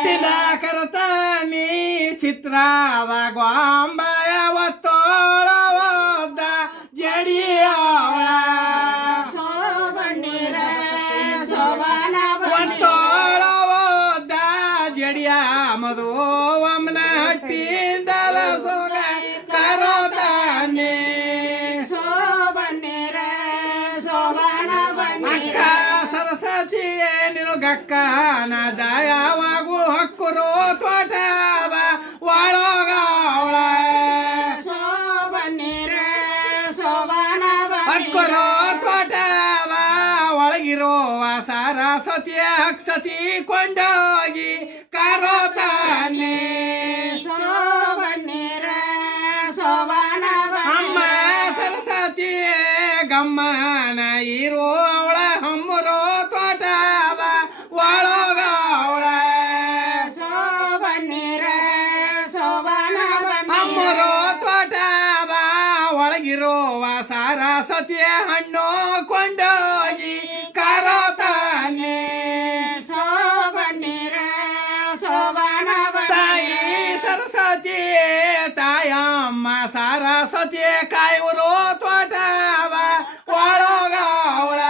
ಹುಟ್ಟಿದ ಕರತಾನಿ ಚಿತ್ರಾದ ಗೊಂಬಯ ಒತ್ತೋಳ ಓದ ಜಡಿಯವಳ ಒತ್ತೋಳ ಓದ ಜಡಿಯ ಮಧುವಮ್ಮನ ಹಟ್ಟಿಂದಲ ಸೋಗ ಕರೋತಾನೆ ಅಕ್ಕ ಸರಸ್ವತಿಯೇ ನಿನಗಕ್ಕನ ದಯವಾಗು ಹಕ್ಕುರು ತೋಟದ ಒಳಗವಳ ಹಕ್ಕುರು ತೋಟದ ಒಳಗಿರುವ ಸರಸ್ವತಿಯ ಅಕ್ಷತಿ ಕೊಂಡೋಗಿ ಕರೋತಾನೆ ಅಮ್ಮ ಸರಸ್ವತಿಯೇ ಗಮ್ಮನ ಇರುವವಳ ಹಮ್ಮರು ತೋಟದ ಒಳಗವಳ ಹಮ್ಮರು ತೋಟದ ಒಳಗಿರುವ ಸರಸ್ವತಿಯ ಹಣ್ಣು ಕೊಂಡೋಗಿ ಕರೋತಾನೆ ತಾಯಿ ಸರಸ್ವತಿಯೇ ತಾಯಮ್ಮ ಸರಸ್ವತಿಯೇ ಕಾಯುವರು ತೋಟದ ಒಳಗವಳ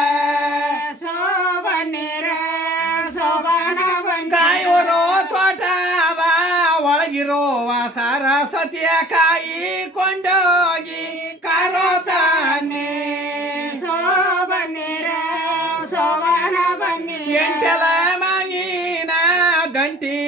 ಕಾಯುವರು ತೋಟದ ಒಳಗಿರುವ ಸರಸ್ವತಿಯ ಕಾಯಿ ಕೊಂಡೋಗಿ ಕರೋತ